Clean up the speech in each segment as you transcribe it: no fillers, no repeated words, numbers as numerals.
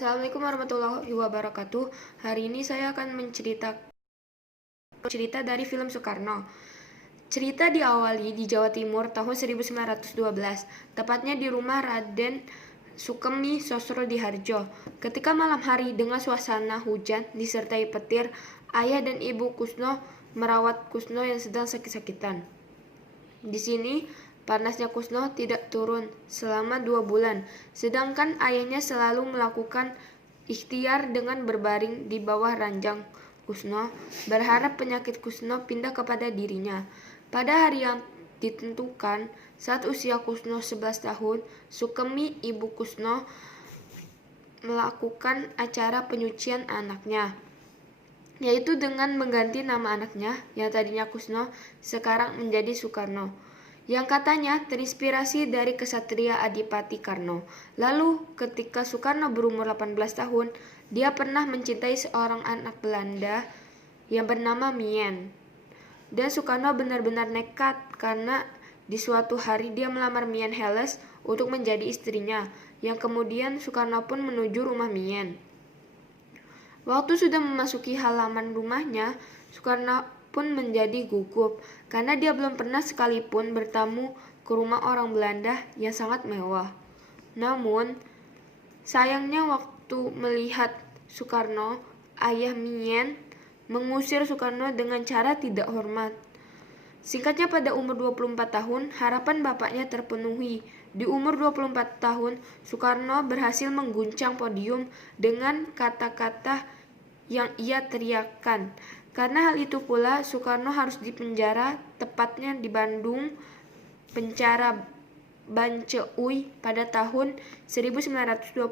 Assalamualaikum warahmatullahi wabarakatuh. Hari ini saya akan cerita dari film Soekarno. Cerita diawali di Jawa Timur tahun 1912, tepatnya di rumah Raden Sukemi Sosro-Diharjo. Ketika malam hari dengan suasana hujan disertai petir, ayah dan ibu Kusno merawat Kusno yang sedang sakit-sakitan. Di sini, panasnya Kusno tidak turun selama 2 bulan, sedangkan ayahnya selalu melakukan ikhtiar dengan berbaring di bawah ranjang Kusno, berharap penyakit Kusno pindah kepada dirinya. Pada hari yang ditentukan, saat usia Kusno 11 tahun, Sukemi, ibu Kusno, melakukan acara penyucian anaknya, yaitu dengan mengganti nama anaknya yang tadinya Kusno sekarang menjadi Soekarno, yang katanya terinspirasi dari kesatria Adipati Karno. Lalu ketika Soekarno berumur 18 tahun, dia pernah mencintai seorang anak Belanda yang bernama Mien. Dan Soekarno benar-benar nekat karena di suatu hari dia melamar Mien Helles untuk menjadi istrinya, yang kemudian Soekarno pun menuju rumah Mien. Waktu sudah memasuki halaman rumahnya, Soekarno pun menjadi gugup karena dia belum pernah sekalipun bertamu ke rumah orang Belanda yang sangat mewah. Namun, sayangnya waktu melihat Soekarno, ayah Mien mengusir Soekarno dengan cara tidak hormat. Singkatnya, pada umur 24 tahun, harapan bapaknya terpenuhi. Di umur 24 tahun, Soekarno berhasil mengguncang podium dengan kata-kata yang ia teriakkan. Karena hal itu pula, Soekarno harus dipenjara, tepatnya di Bandung, penjara Banceuy pada tahun 1929.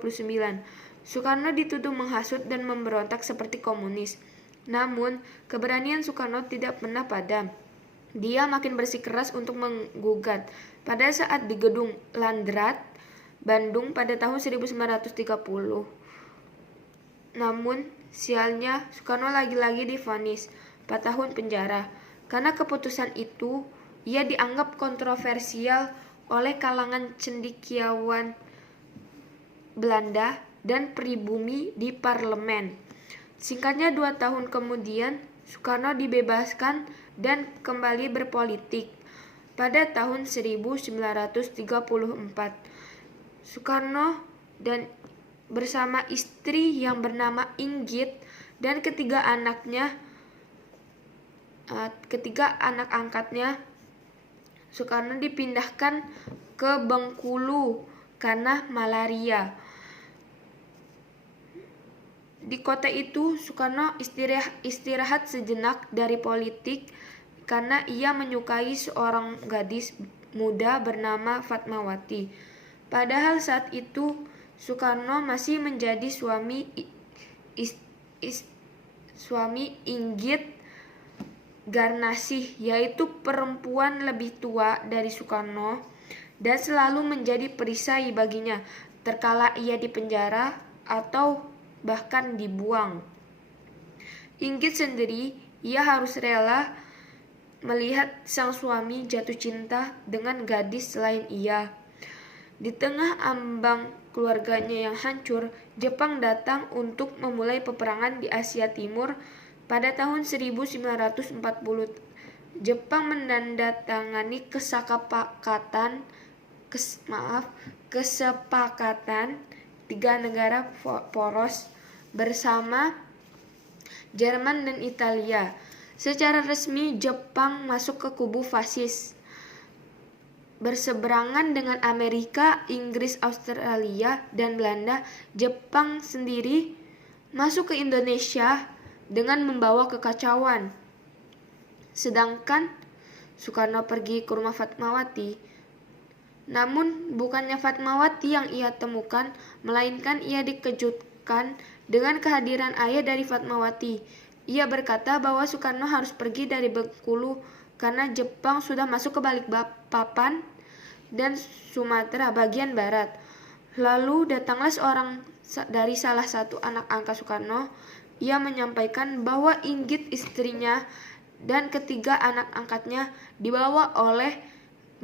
Soekarno dituduh menghasut dan memberontak seperti komunis. Namun, keberanian Soekarno tidak pernah padam. Dia makin bersikeras untuk menggugat. Pada saat di gedung Landrat, Bandung pada tahun 1930. Namun, sialnya Soekarno lagi-lagi divonis 4 tahun penjara. Karena keputusan itu, ia dianggap kontroversial oleh kalangan cendekiawan Belanda dan pribumi di parlemen. Singkatnya, 2 tahun kemudian, Soekarno dibebaskan dan kembali berpolitik. Pada tahun 1934, Soekarno dan bersama istri yang bernama Inggit dan ketiga anak angkatnya, Soekarno dipindahkan ke Bengkulu karena malaria. Di kota itu, Soekarno istirahat sejenak dari politik karena ia menyukai seorang gadis muda bernama Fatmawati. Padahal saat itu Soekarno masih menjadi suami Inggit Garnasih, yaitu perempuan lebih tua dari Soekarno dan selalu menjadi perisai baginya terkala ia dipenjara atau bahkan dibuang. Inggit sendiri, ia harus rela melihat sang suami jatuh cinta dengan gadis selain ia. Di tengah ambang keluarganya yang hancur, Jepang datang untuk memulai peperangan di Asia Timur pada tahun 1940. Jepang menandatangani kesepakatan 3 negara poros bersama Jerman dan Italia. Secara resmi, Jepang masuk ke kubu fasis, berseberangan dengan Amerika, Inggris, Australia, dan Belanda. Jepang sendiri masuk ke Indonesia dengan membawa kekacauan. Sedangkan Soekarno pergi ke rumah Fatmawati. Namun bukannya Fatmawati yang ia temukan, melainkan ia dikejutkan dengan kehadiran ayah dari Fatmawati. Ia berkata bahwa Soekarno harus pergi dari Bengkulu karena Jepang sudah masuk ke Balikpapan dan Sumatera bagian barat. Lalu datanglah seorang dari salah satu anak angkat Soekarno. Ia menyampaikan bahwa Inggit, istrinya, dan ketiga anak angkatnya dibawa oleh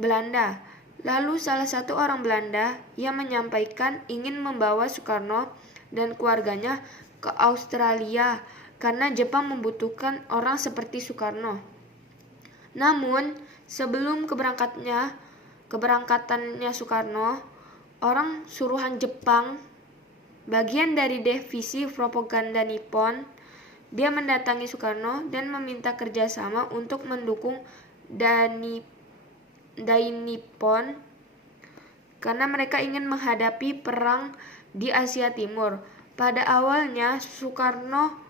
Belanda. Lalu salah satu orang Belanda yang menyampaikan ingin membawa Soekarno dan keluarganya ke Australia karena Jepang membutuhkan orang seperti Soekarno. Namun, sebelum keberangkatannya Soekarno, orang suruhan Jepang, bagian dari divisi propaganda Nippon, dia mendatangi Soekarno dan meminta kerjasama untuk mendukung Dai Nippon karena mereka ingin menghadapi perang di Asia Timur. Pada awalnya Soekarno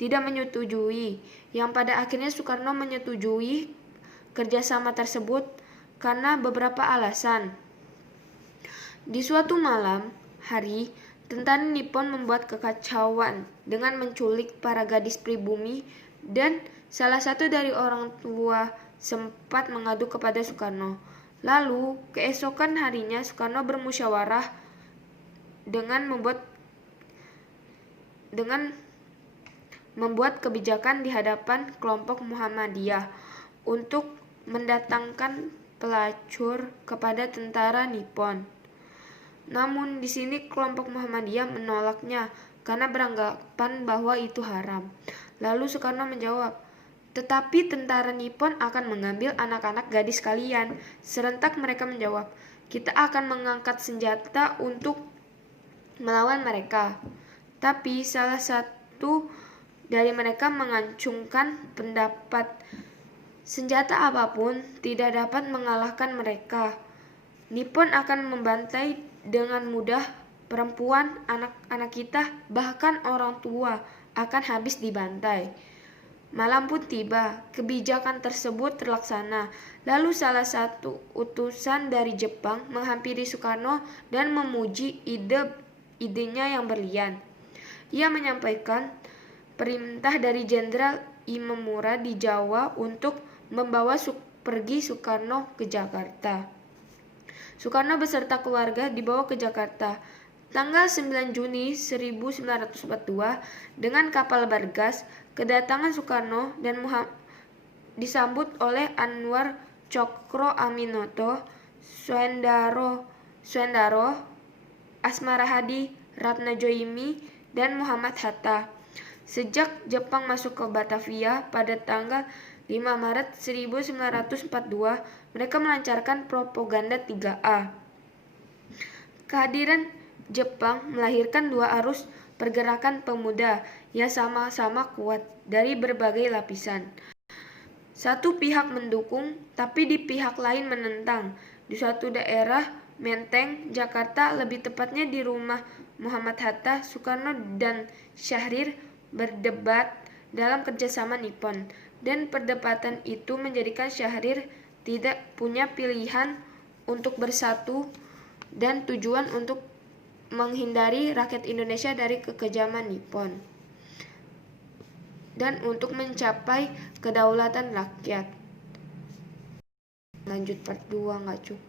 tidak menyetujui, yang pada akhirnya Soekarno menyetujui kerjasama tersebut karena beberapa alasan. Di suatu malam hari, tentara Nippon membuat kekacauan dengan menculik para gadis pribumi dan salah satu dari orang tua sempat mengadu kepada Soekarno. Lalu, keesokan harinya Soekarno bermusyawarah dengan membuat kebijakan di hadapan kelompok Muhammadiyah untuk mendatangkan pelacur kepada tentara Nippon. Namun di sini kelompok Muhammadiyah menolaknya karena beranggapan bahwa itu haram. Lalu Soekarno menjawab, "Tetapi tentara Nippon akan mengambil anak-anak gadis kalian." Serentak mereka menjawab, "Kita akan mengangkat senjata untuk melawan mereka." Tapi salah satu dari mereka mengacungkan pendapat, senjata apapun tidak dapat mengalahkan mereka. Nippon akan membantai dengan mudah perempuan, anak-anak kita, bahkan orang tua akan habis dibantai. Malam pun tiba, kebijakan tersebut terlaksana. Lalu salah satu utusan dari Jepang menghampiri Soekarno dan memuji idenya yang berlian. Ia menyampaikan perintah dari Jenderal Imamura di Jawa untuk membawa pergi Soekarno ke Jakarta. Soekarno beserta keluarga dibawa ke Jakarta. Tanggal 9 Juni 1942, dengan kapal Bargas, kedatangan Soekarno dan disambut oleh Anwar Cokro Aminoto, Suendaro, Asmara Hadi, Ratna Joimi, dan Muhammad Hatta. Sejak Jepang masuk ke Batavia pada tanggal 5 Maret 1942, mereka melancarkan propaganda 3A. Kehadiran Jepang melahirkan dua arus pergerakan pemuda yang sama-sama kuat dari berbagai lapisan. Satu pihak mendukung, tapi di pihak lain menentang. Di suatu daerah, Menteng, Jakarta, lebih tepatnya di rumah Muhammad Hatta, Soekarno dan Syahrir berdebat dalam kerjasama Nippon, dan perdebatan itu menjadikan Syahrir tidak punya pilihan untuk bersatu dan tujuan untuk menghindari rakyat Indonesia dari kekejaman Nippon dan untuk mencapai kedaulatan rakyat. Lanjut part 2 nggak cukup.